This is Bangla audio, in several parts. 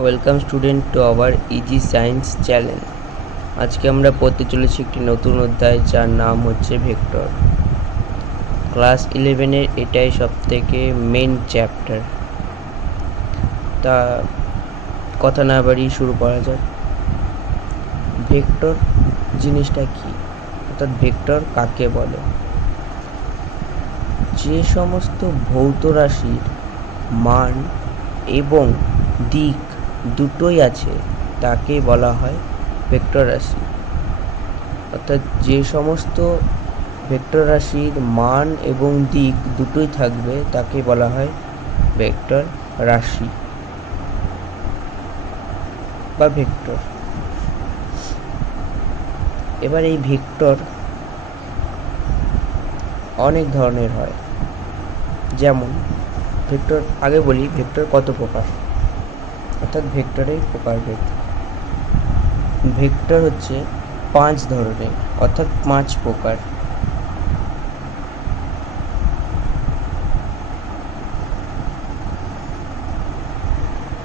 Welcome student to our easy science channel. আজকে আমরা পড়তে চলেছি একটি নতুন অধ্যায় যার নাম হচ্ছে ভেক্টর। ক্লাস 11-এর এটাই সবথেকে মেন চ্যাপ্টার। তা কথা না বাড়িয়ে শুরু করা যাক। ভেক্টর জিনিসটা কি, অর্থাৎ ভেক্টর কাকে বলে? যে সমস্ত ভৌত রাশির মান এবং দিক দুটোই আছে তাকে বলা হয় ভেক্টর রাশি। অর্থাৎ যে সমস্ত ভেক্টর রাশির মান এবং দিক দুটোই থাকবে তাকে বলা হয় ভেক্টর রাশি বা ভেক্টর। এবার এই ভেক্টর অনেক ধরনের হয়। যেমন ভেক্টর, আগে বলি ভেক্টর কত প্রকার, অর্থাৎ ভেক্টরের প্রকারভেদ। ভেক্টর হচ্ছে 5 ধরনের, অর্থাৎ 5 প্রকার।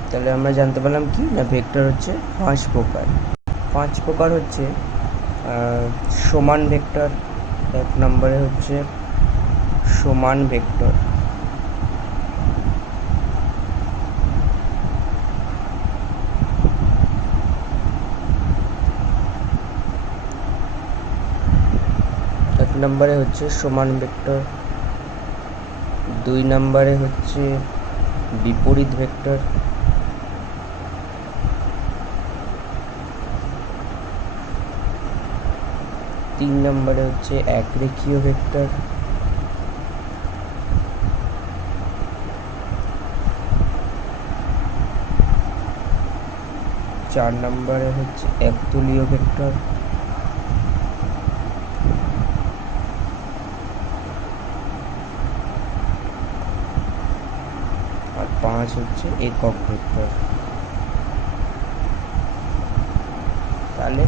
তাহলে আমরা জানতে পারলাম কি না, ভেক্টর হচ্ছে 5 প্রকার। 5 প্রকার হচ্ছে সমান ভেক্টর। 1 নম্বরে হচ্ছে সমান ভেক্টর। এক নম্বরে হচ্ছে সমান ভেক্টর। 2 নম্বরে হচ্ছে বিপরীত ভেক্টর। 3 নম্বরে হচ্ছে একরেখীয় ভেক্টর। 4 নম্বরে হচ্ছে একতলীয় ভেক্টর। আর 5 হচ্ছে একক ভেক্টর। তাহলে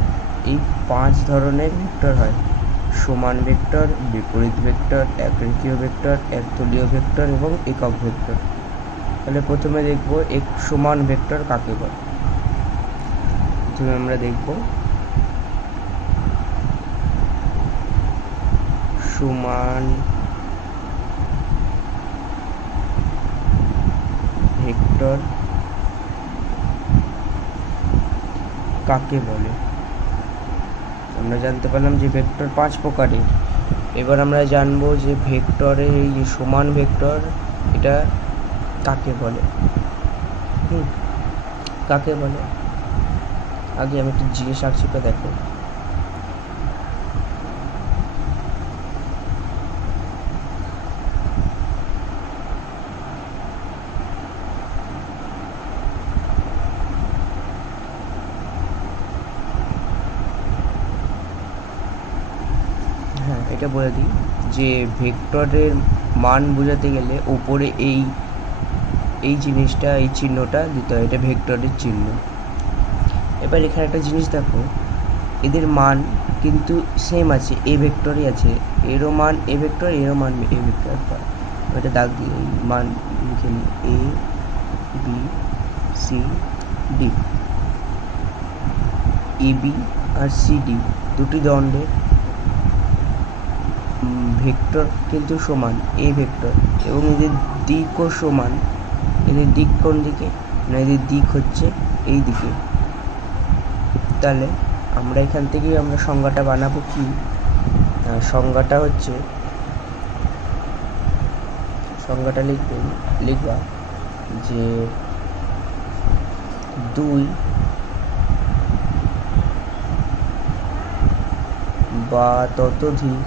এই 5 ধরনের ভেক্টর হয়: সমান ভেক্টর, বিপরীত ভেক্টর, একরেখীয় ভেক্টর, একতলীয় ভেক্টর এবং একক ভেক্টর। তাহলে প্রথমে দেখব এক সমান ভেক্টর কাকে বলে। প্রথমে আমরা দেখব সমান ভেক্টর কাকে বলে। আমরা জানতে পারলাম যে ভেক্টর 5 প্রকারের। এবার আমরা জানবো যে ভেক্টরের এই যে সমান ভেক্টর, এটা কাকে বলে। কাকে বলে, আগে আমি একটু জিনিস আঁকছি, তো দেখো। হ্যাঁ, এটা বলে দিই যে ভেক্টরের মান বোঝাতে গেলে ওপরে এই জিনিসটা, এই চিহ্নটা দিতে হয়, এটা ভেক্টরের চিহ্ন। এবার এখানে একটা জিনিস দেখো, এদের মান কিন্তু সেম আছে, এ ভেক্টরই আছে, এরও মান এ ভেক্টর, এরও মান এ ভেক্টর। এটা দাগ দিয়ে মান লিখে নিই, A B C D. A B R C D দুটি দণ্ডের ভেক্টর কিন্তু সমান, এ ভেক্টর, এবং এদের দিকও সমান। এদের দিক কোন দিকে না, এদের দিক হচ্ছে এই দিকে। তাহলে আমরা এখান থেকেই আমরা সংজ্ঞাটা বানাবো কি, সংজ্ঞাটা হচ্ছে, সংজ্ঞাটা লিখবা যে 2 বা ততোধিক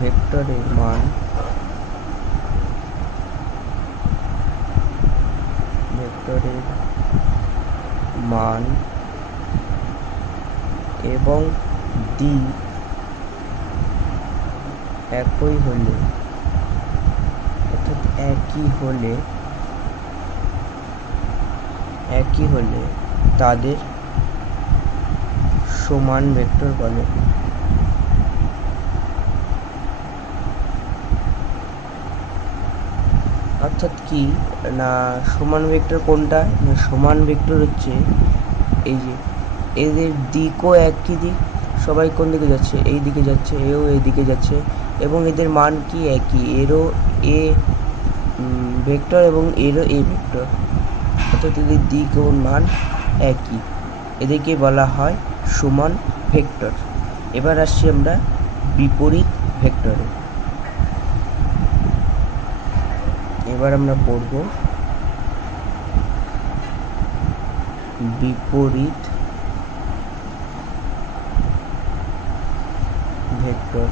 ভেক্টরের মান এবং দিক একই হলে, অর্থাৎ একই হলে তাদের সমান ভেক্টর বলে। অর্থাৎ কি না, সমান ভেক্টর কোনটা না, সমান ভেক্টর হচ্ছে এই যে এদের দিকও একই দিক, সবাই কোন দিকে যাচ্ছে, এই দিকে যাচ্ছে, এও এই দিকে যাচ্ছে, এবং এদের মান কি একই, এরও এ ভেক্টর এবং এরও এ ভেক্টর, অর্থাৎ এদের দিক ও মান একই, এদেরকে বলা হয় সমান ভেক্টর। এবার আসছি আমরা বিপরীত ভেক্টরে। এবার আমরা পড়ব বিপরীত ভেক্টর।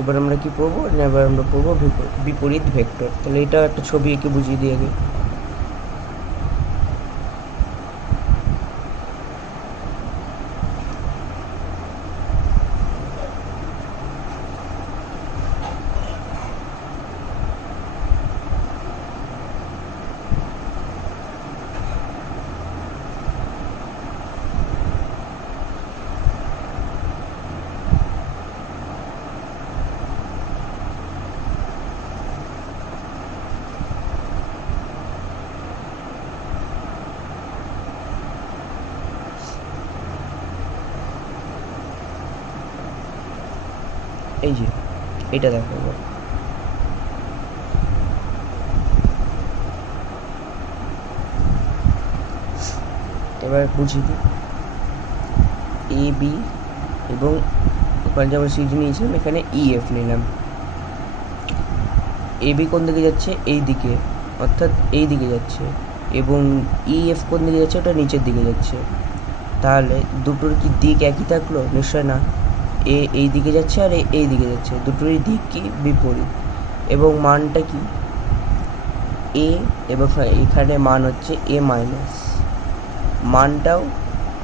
এবার আমরা কি পড়বো না, এবার আমরা পড়বো বিপরীত ভেক্টর। তাহলে এটা একটা ছবি এঁকে বুঝিয়ে দিই আগে। এই যে এটা দেখো, এবার বুঝিয়ে দিই। এ বি এবং ওখানে যেমন সিডি নিয়েছিলাম, এখানে ই এফ নিলাম। এ বি কোন দিকে যাচ্ছে, এই দিকে, অর্থাৎ এই দিকে যাচ্ছে, এবং ই এফ কোন দিকে যাচ্ছে, ওটা নিচের দিকে যাচ্ছে। তাহলে দুটোর কি দিক একই থাকলো? নিশ্চয় না। এ এই দিকে যাচ্ছে আর এই দিকে যাচ্ছে, দুটোরই দিক কি বিপরীত। এবং মানটা কি এ, এবং এখানে মান হচ্ছে এ মাইনাস, মানটাও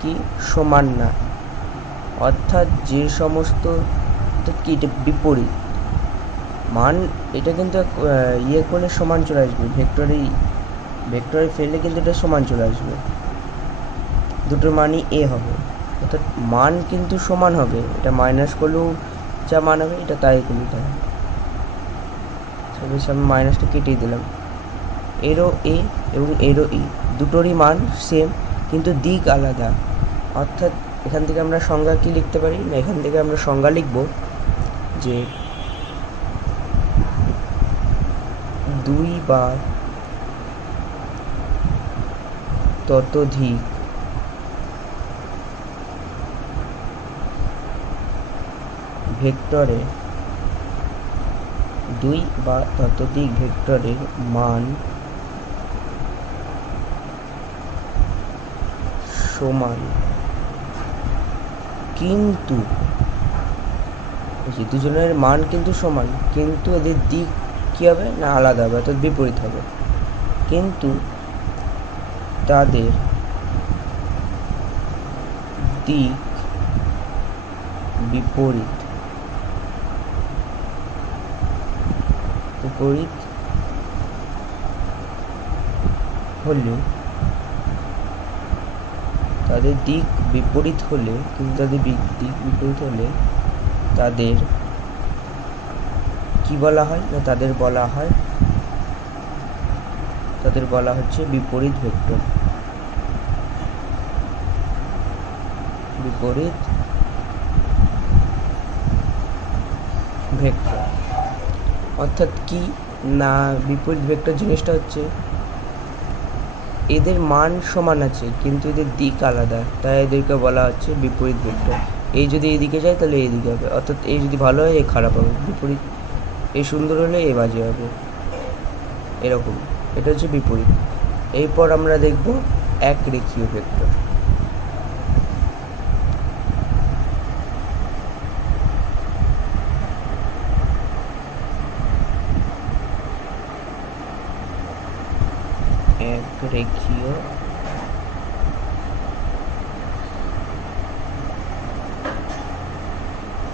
কি সমান না, অর্থাৎ যে সমস্ত কি বিপরীত মান, এটা কিন্তু ইয়ে করলে সমান চলে আসবে, ভেক্টরে ফেললে কিন্তু এটা সমান চলে আসবে, দুটোর মানই এ হবে, অর্থাৎ মান কিন্তু সমান হবে। এটা মাইনাস করলেও যা মান হবে, এটা তাই করলেও তাই হবে। আমি মাইনাসটা কেটেই দিলাম। এরও এ এবং এরও ই, দুটোরই মান সেম, কিন্তু দিক আলাদা। অর্থাৎ এখান থেকে আমরা সংজ্ঞা কি লিখতে পারি না, এখান থেকে আমরা সংজ্ঞা লিখব যে দুই বা ততোধিক ভেক্টরে, দুই বা ততোধিক ভেক্টরের মান সমান, কিন্তু দুজনের মান কিন্তু সমান, কিন্তু এদের দিক কী হবে না আলাদা হবে, অর্থাৎ বিপরীত হবে, কিন্তু তাদের দিক বিপরীত হলে, তাদের দিক বিপরীত হলে, কিন্তু তাদের দিক বিপরীত হলে তাদের কি বলা হয় না, তাদের বলা হচ্ছে বিপরীত ভেক্টর। বিপরীত ভেক্টর অর্থাৎ কি না, বিপরীত ভেক্টর জিনিসটা হচ্ছে এদের মান সমান আছে কিন্তু এদের দিক আলাদা, তাই এদেরকে বলা হচ্ছে বিপরীত ভেক্টর। এই যদি এইদিকে যায় তাহলে এইদিকে হবে, অর্থাৎ এই যদি ভালো হয় এই খারাপ হবে, বিপরীত এই সুন্দর হলে এই বাজে হবে, এরকম। এটা হচ্ছে বিপরীত। এরপর আমরা দেখব এক রেখীয় ভেক্টর। এক রেখীয়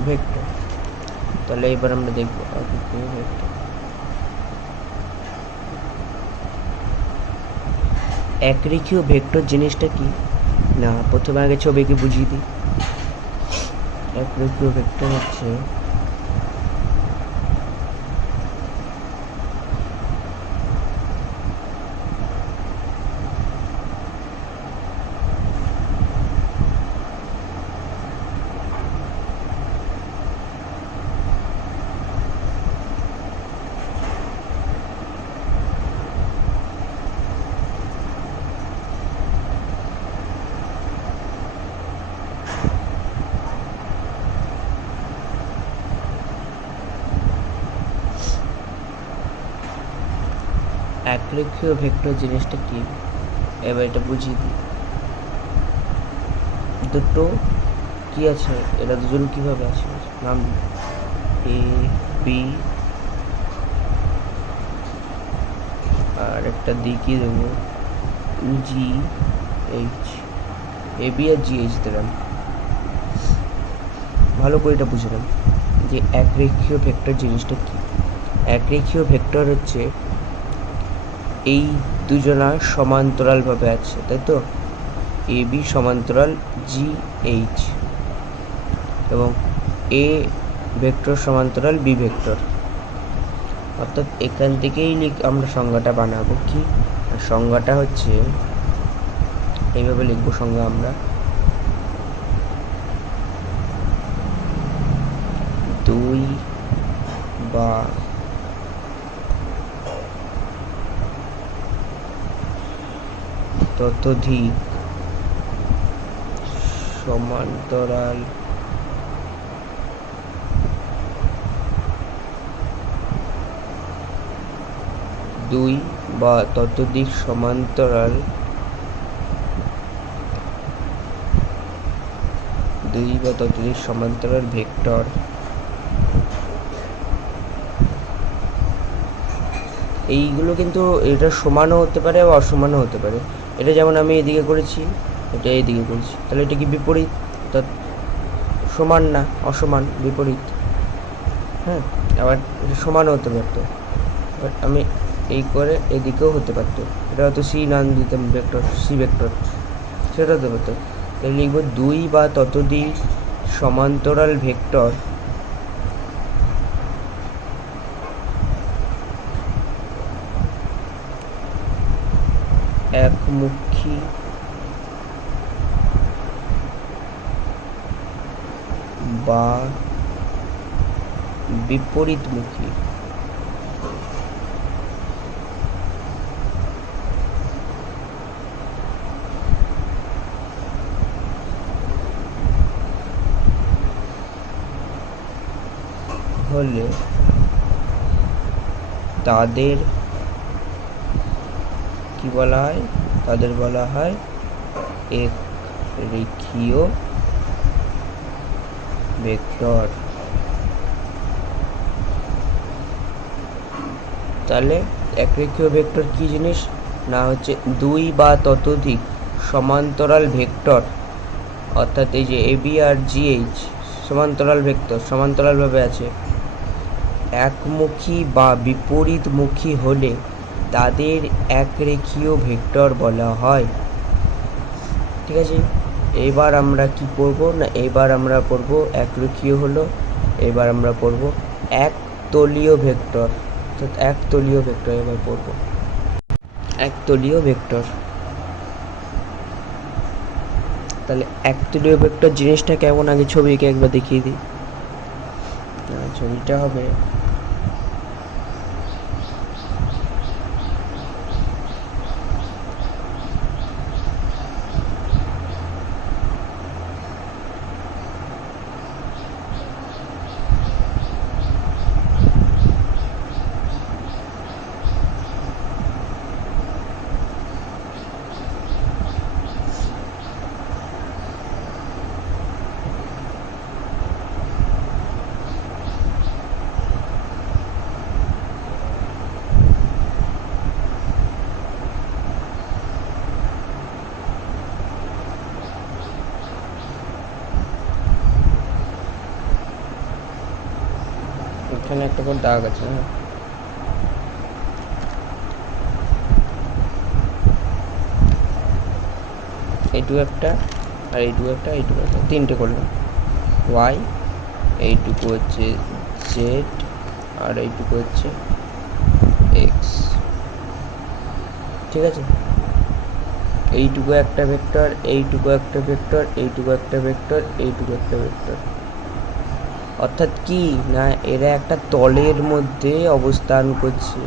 ভেক্টর তাহলে এবার আমরা দেখবো আকৃক্ষীয় ভেক্টর। একরেখীয় ভেক্টর জিনিসটা কি না, প্রথমে আগে ছবিকে বুঝিয়ে দিই। একরেখীয় ভেক্টর হচ্ছে একরেখীয় ভেক্টর জিনিসটা কি, এবার এটা বুঝিয়ে দিই। দুটো কি আছে, এরা দুজন কিভাবে আছে, নাম এ বি আর একটা দি কি দেবো, G H. A B R G H দিলাম। ভালো করে এটা বুঝলাম যে একরেখীয় ভেক্টর জিনিসটা কি। একরেখীয় ভেক্টর হচ্ছে এই দুজনা সমান্তরালভাবে আছে, তাই তো, এ বি সমান্তরাল জি এইচ, এবং এ ভেক্টর সমান্তরাল বি ভেক্টর। অর্থাৎ এখান থেকেই আমরা সংজ্ঞাটা বানাবো কি, সংজ্ঞাটা হচ্ছে এইভাবে লিখবো সংজ্ঞা আমরা, দুই বা ততোধিক সমান্তরাল দুই বা ততোধিক সমান্তরাল ভেক্টর এইগুলো কিন্তু এটা সমানও হতে পারে বা অসমানও হতে পারে। এটা যেমন আমি এদিকে করেছি, এটা এইদিকে করেছি, তাহলে এটা কি বিপরীত, অর্থাৎ সমান না, অসমান, বিপরীত। হ্যাঁ, আবার এটা সমানও হতে পারতো, বাট আমি এই করে এদিকেও হতে পারতো, এটা হয়তো সি নাম দিতাম ভেক্টর, সি ভেক্টর, সেটা হতে পারতো। তাহলে লিখবো দুই বা ততোধিক সমান্তরাল ভেক্টর একমুখী বা বিপরীতমুখী হলে তাদের কি বলা হয়, তাদের বলা হয় একরেখীয় ভেক্টর। তাহলে একরেখীয় ভেক্টর কি জিনিস না, হচ্ছে দুই বা ততোধিক সমান্তরাল ভেক্টর, অর্থাৎ এই যে A B R G H সমান্তরাল ভেক্টর, সমান্তরালভাবে আছে, একমুখী বা বিপরীতমুখী হলে তাদের একরেখীয় ভেক্টর বলা হয়। ঠিক আছে, এবার আমরা কি পড়ব না, এবার আমরা পড়ব একরেখীয় হলো, এবার আমরা পড়ব একতলীয় ভেক্টর, অর্থাৎ একতলীয় ভেক্টর এবার পড়ব একতলীয় ভেক্টর। তাহলে একতলীয় ভেক্টর জিনিসটা কেমন, আগে ছবিকে একবার দেখিয়ে দিই। ছবিটা হবে এখানে একটা করে দাগ আছে, হ্যাঁ, এইটুকু একটা, আর এইটুকু একটা, এইটুকু একটা, তিনটে করলাম। ওয়াই, এইটুকু হচ্ছে জেড, আর এইটুকু হচ্ছে এক্স। ঠিক আছে, এইটুকু একটা ভেক্টর, এইটুকু একটা ভেক্টর, এইটুকু একটা ভেক্টর, এইটুকু একটা ভেক্টর। অর্থাৎ কি না, এরা একটা তলের মধ্যে অবস্থান করছে,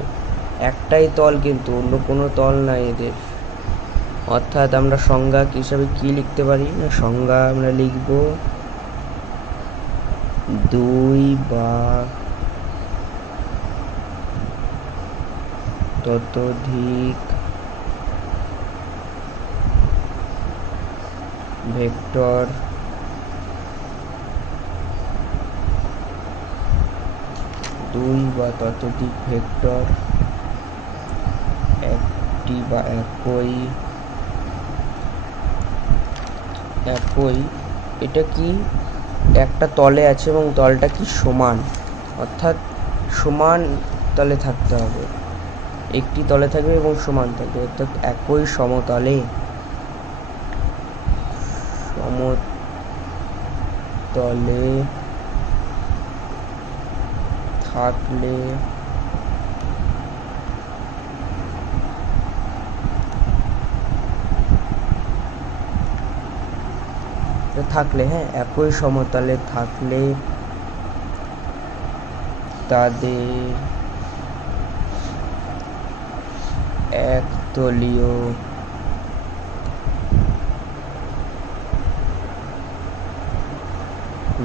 একটাই তল, কিন্তু অন্য কোনো তল নাই এদের। অর্থাৎ আমরা সংজ্ঞা হিসাবে কি লিখতে পারি না, সংজ্ঞা আমরা লিখব দুই বা ততোধিক ভেক্টর দুই বা ততোধিক ভেক্টর একটি বা একই এটা কি একটা তলে আছে এবং তলটা কি সমান, অর্থাৎ সমান তলে থাকতে হবে, একটি তলে থাকবে এবং সমান থাকবে, অর্থাৎ একই সমতলে থাকলে হ্যাঁ, একই সমতলে থাকলে তাদের একতলীয়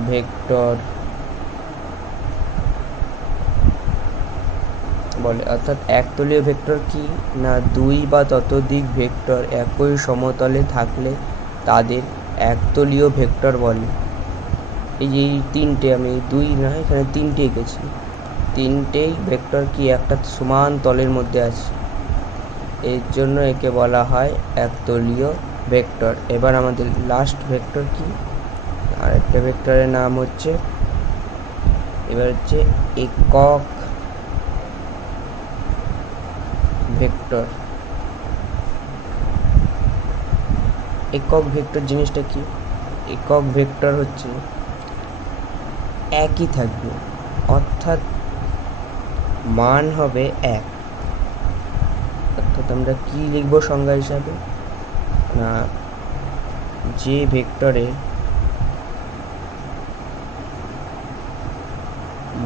ভেক্টর বলে। অর্থাৎ একতলীয় ভেক্টর কি না, দুই বা ততোধিক ভেক্টর একই সমতলে থাকলে তাদের একতলীয় ভেক্টর বলে। এই যে তিনটে, আমি দুই না, এখানে তিনটে এঁকেছি, তিনটেই ভেক্টর কি একটা সমান তলের মধ্যে আছে, এর জন্য একে বলা হয় একতলীয় ভেক্টর। এবার আমাদের লাস্ট ভেক্টর কি, আর একটা ভেক্টরের নাম হচ্ছে এবার হচ্ছে একক ভেক্টর। একক ভেক্টর জিনিসটা কি, একক ভেক্টর হচ্ছে একই থাকবে, অর্থাৎ মান হবে এক। অর্থাৎ আমরা কি লিখবো সংজ্ঞা হিসাবে না, যে ভেক্টরে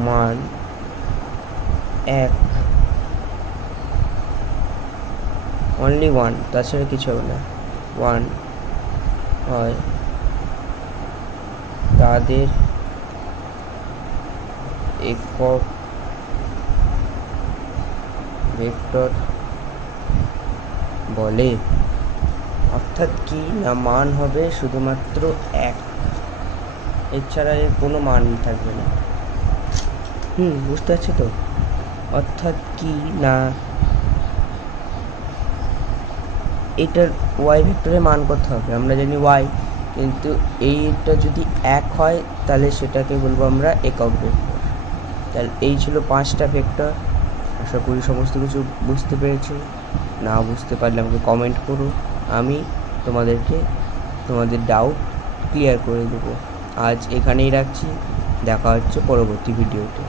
মান এক, অনলি ওয়ান, তাছাড়া কিছু হবে না, ওয়ান হয়, তাদের একক ভেক্টর বলে। অর্থাৎ কি না, মান হবে শুধুমাত্র এক, এছাড়া এর কোনো মান থাকবে না। বুঝতে পারছো তো? অর্থাৎ কি না, এটার ওয়াই ভেক্টরের মান কত হবে আমরা জানি ওয়াই, কিন্তু এইটা যদি এক হয় তাহলে সেটাকে বলবো আমরা একক ভেক্টর। তাহলে এই ছিল 5টা ভেক্টর। আশা করি সমস্ত কিছু বুঝতে পেরেছো, না বুঝতে পারলে আমাকে কমেন্ট করো, আমি তোমাদেরকে তোমাদের ডাউট ক্লিয়ার করে দেবো। আজ এখানেই রাখছি, দেখা হচ্ছে পরবর্তী ভিডিওতে।